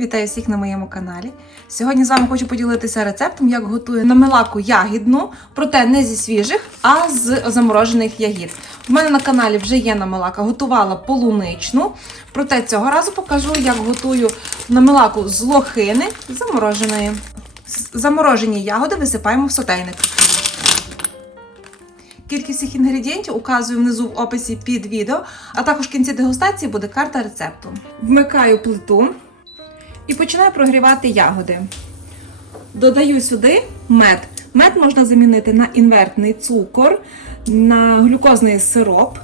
Вітаю всіх на моєму каналі. Сьогодні з вами хочу поділитися рецептом, як готую намелаку ягідну, проте не зі свіжих, а з заморожених ягід. У мене на каналі вже є намелака, готувала полуничну. Проте цього разу покажу, як готую намелаку з лохини замороженої. Заморожені ягоди висипаємо в сотейник. Кількість всіх інгредієнтів указую внизу в описі під відео, а також в кінці дегустації буде карта рецепту. Вмикаю плиту і починаю прогрівати ягоди. Додаю сюди мед. Мед можна замінити на інвертний цукор, на глюкозний сироп.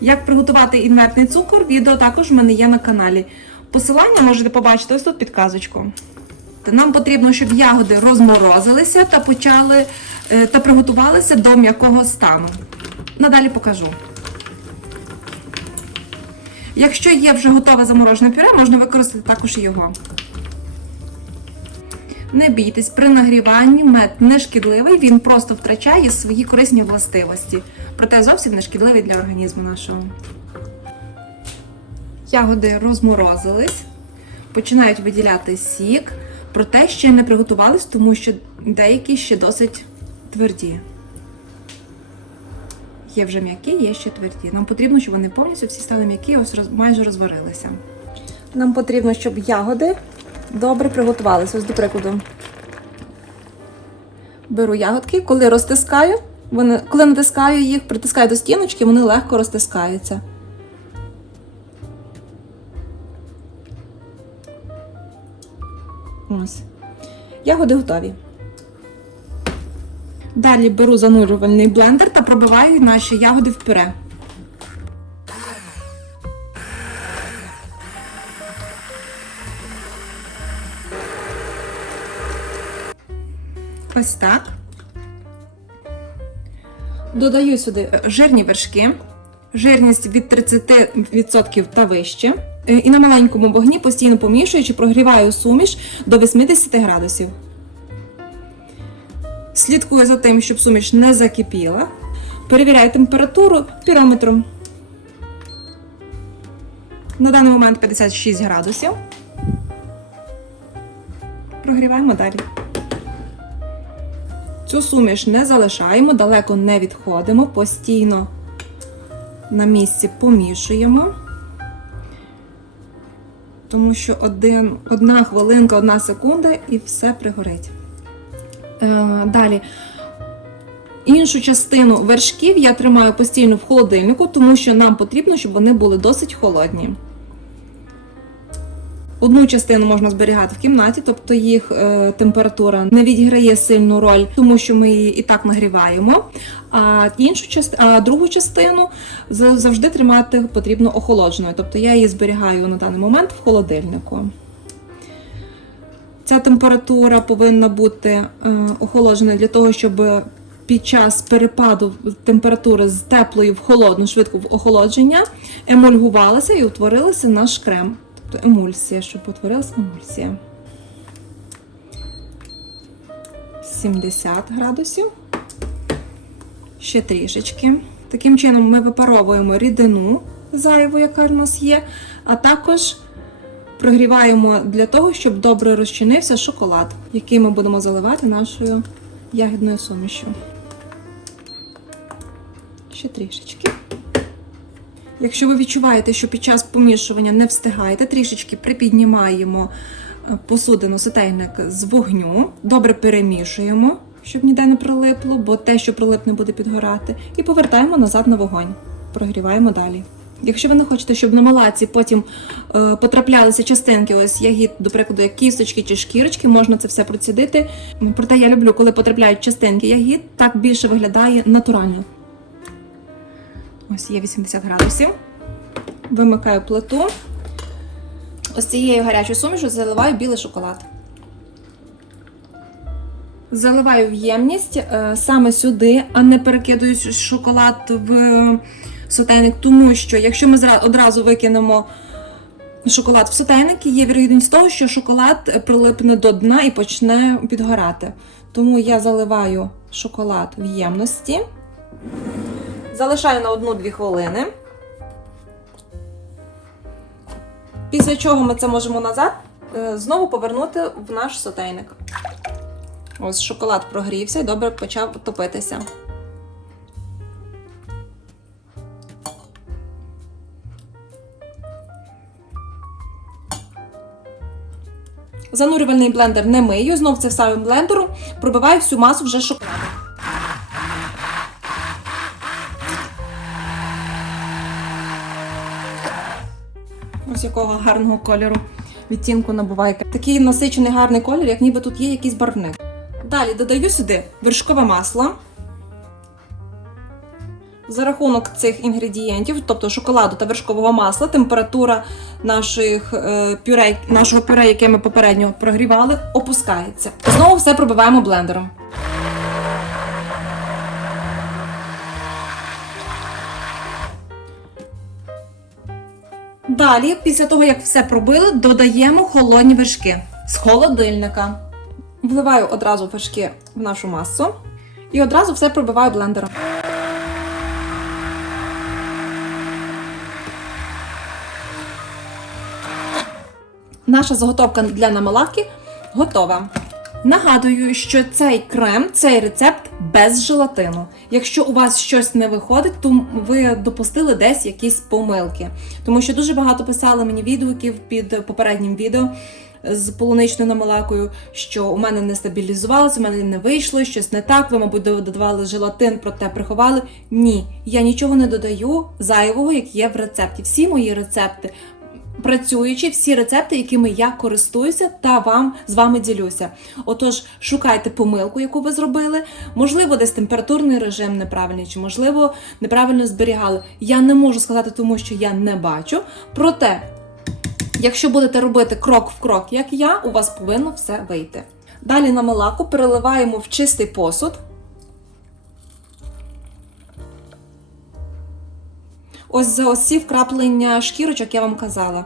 Як приготувати інвертний цукор, відео також в мене є на каналі. Посилання можете побачити ось тут підказочку. Нам потрібно, щоб ягоди розморозилися та почали е, та приготувалися до м'якого стану. Надалі покажу. Якщо є вже готове заморожене пюре, можна використати також його. Не бійтесь, при нагріванні мед не шкідливий, він просто втрачає свої корисні властивості. Проте зовсім не шкідливий для організму нашого. Ягоди розморозились, починають виділяти сік, проте ще не приготувались, тому що деякі ще досить тверді. Є вже м'які, є ще тверді. Нам потрібно, щоб вони повністю всі стали м'які, ось роз, майже розварилися. Нам потрібно, щоб ягоди добре приготувалися. Ось до прикладу. Беру ягодки, коли розтискаю, вони, коли натискаю їх, притискаю до стіночки, вони легко розтискаються. Ось. Ягоди готові. Далі беру занурювальний блендер та пробиваю наші ягоди в пюре. Ось так. Додаю сюди жирні вершки, жирність від 30% та вище. Е, І на маленькому вогні постійно помішуючи, прогріваю суміш до 80 градусів. Слідкую за тим, щоб суміш не закипіла. Перевіряю температуру пірометром. На даний момент 56 градусів. Прогріваємо далі. Цю суміш не залишаємо, далеко не відходимо, постійно на місці помішуємо. Тому що один, одна хвилинка, одна секунда і все пригорить. Е, далі. Іншу частину вершків я тримаю постійно в холодильнику, тому що нам потрібно, щоб вони були досить холодні. Одну частину можна зберігати в кімнаті, тобто їх е, температура не відіграє сильну роль, тому що ми її і так нагріваємо. А іншу частину, а другу частину завжди тримати потрібно охолодженою. Тобто я її зберігаю на даний момент в холодильнику. Ця температура повинна бути е, охолоджена для того, щоб під час перепаду температури з теплої в холодну, швидко в охолодження, емульгувалася і утворилася наш крем. Тобто емульсія, щоб утворилася емульсія. 70 градусів. Ще трішечки. Таким чином ми випаровуємо рідину зайву, яка в нас є, а також прогріваємо для того, щоб добре розчинився шоколад, який ми будемо заливати нашою ягідною сумішю. Ще трішечки. Якщо ви відчуваєте, що під час помішування не встигаєте, трішечки припіднімаємо е, посудину сотейник з вогню, добре перемішуємо, щоб ніде не прилипло, бо те, що прилипне, буде підгорати, і повертаємо назад на вогонь. Прогріваємо далі. Якщо ви не хочете, щоб на малаці потім е, потраплялися частинки, ось ягід, до прикладу, як кісточки чи шкірочки, можна це все процідити. Проте я люблю, коли потрапляють частинки ягід, так більше виглядає натурально. Ось є 80 градусів. Вимикаю плиту. Ось цією гарячою сумішю заливаю білий шоколад. Заливаю в ємність е, саме сюди, а не перекидаю шоколад в сотейник, тому що якщо ми одразу викинемо шоколад в сотейник, є вірогідність того, що шоколад прилипне до дна і почне підгорати. Тому я заливаю шоколад в ємності. Залишаю на 1-2 хвилини. Після чого ми це можемо назад е, знову повернути в наш сотейник. Ось шоколад прогрівся і добре почав топитися. Занурювальний блендер не мию, знов це самим блендером пробиваю всю масу вже шоколаду. Ось якого гарного кольору відтінку набуває. Такий насичений гарний колір, як ніби тут є якийсь барвник. Далі додаю сюди вершкове масло. За рахунок цих інгредієнтів, тобто шоколаду та вершкового масла, температура наших, е, пюре, нашого пюре, яке ми попередньо прогрівали, опускається. Знову все пробиваємо блендером. Далі, після того, як все пробили, додаємо холодні вершки з холодильника. Вливаю одразу вершки в нашу масу і одразу все пробиваю блендером. Наша заготовка для намалатки готова. Нагадую, що цей крем, цей рецепт без желатину. Якщо у вас щось не виходить, то ви допустили десь якісь помилки. Тому що дуже багато писали мені відгуків під попереднім відео з полуничною намалакою, що у мене не стабілізувалося, у мене не вийшло, щось не так. Ви, мабуть, додавали желатин, проте приховали. Ні, я нічого не додаю зайвого, як є в рецепті. Всі мої рецепти працюючи всі рецепти, якими я користуюся та вам з вами ділюся. Отож, шукайте помилку, яку ви зробили. Можливо, десь температурний режим неправильний, чи можливо неправильно зберігали. Я не можу сказати, тому що я не бачу. Проте, якщо будете робити крок в крок, як я, у вас повинно все вийти. Далі на малаку переливаємо в чистий посуд. Ось за ось вкраплення шкірочок я вам казала.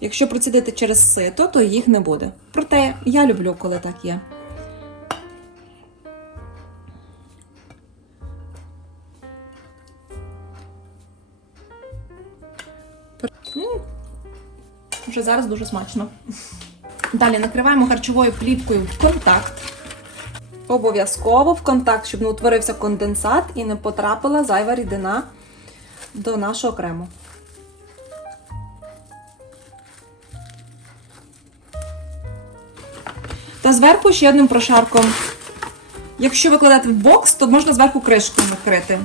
Якщо процідити через сито, то їх не буде. Проте я люблю, коли так є. Вже зараз дуже смачно. Далі накриваємо харчовою плівкою в контакт. Обов'язково в контакт, щоб не утворився конденсат і не потрапила зайва рідина до нашого крему. Та зверху ще одним прошарком. Якщо ви кладете в бокс, то можна зверху кришку накрити.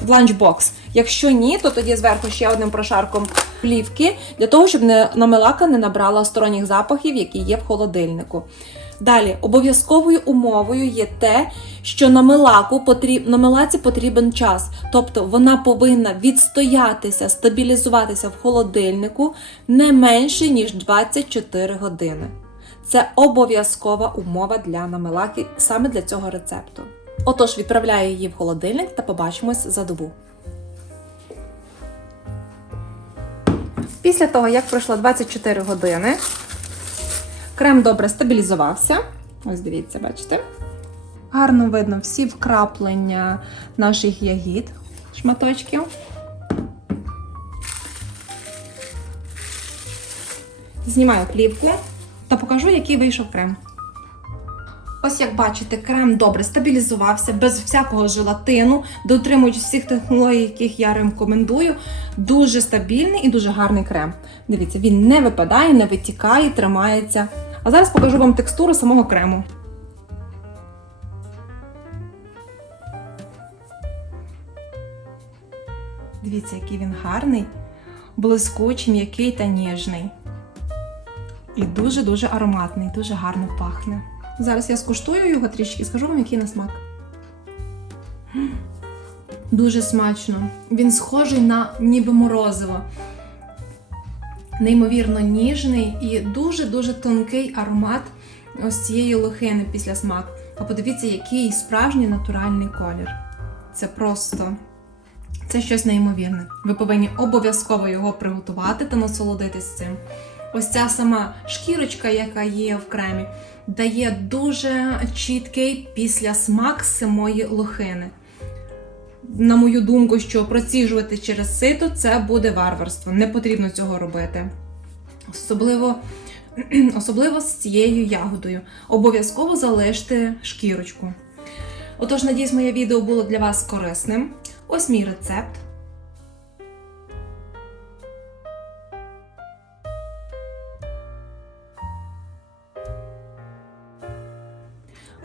В ланчбокс. Якщо ні, то тоді зверху ще одним прошарком плівки, для того, щоб не, намилака не набрала сторонніх запахів, які є в холодильнику. Далі, обов'язковою умовою є те, що на милаку потріб... на милаці потрібен час. Тобто вона повинна відстоятися, стабілізуватися в холодильнику не менше, ніж 24 години. Це обов'язкова умова для намилаки саме для цього рецепту. Отож, відправляю її в холодильник та побачимось за добу. Після того, як пройшло 24 години, крем добре стабілізувався. Ось дивіться, бачите? Гарно видно всі вкраплення наших ягід, шматочків. Знімаю плівку та покажу, який вийшов крем. Ось як бачите, крем добре стабілізувався, без всякого желатину, дотримуючись всіх технологій, яких я рекомендую. Дуже стабільний і дуже гарний крем. Дивіться, він не випадає, не витікає, тримається. А зараз покажу вам текстуру самого крему. Дивіться, який він гарний, блискучий, м'який та ніжний. І дуже-дуже ароматний, дуже гарно пахне. Зараз я скуштую його трішки і скажу вам, який на смак. Дуже смачно. Він схожий на ніби морозиво. Неймовірно ніжний і дуже-дуже тонкий аромат ось цієї лохини після смаку. А подивіться, який справжній натуральний колір. Це просто це щось неймовірне. Ви повинні обов'язково його приготувати та насолодитись цим. Ось ця сама шкірочка, яка є в кремі, дає дуже чіткий післясмак самої лохини. На мою думку, що проціжувати через сито це буде варварство. Не потрібно цього робити. Особливо, особливо з цією ягодою. Обов'язково залиште шкірочку. Отож, надіюсь, моє відео було для вас корисним. Ось мій рецепт.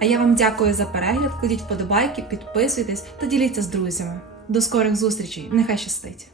А я вам дякую за перегляд. Кладіть вподобайки, підписуйтесь та діліться з друзями. До скорих зустрічей! Нехай щастить!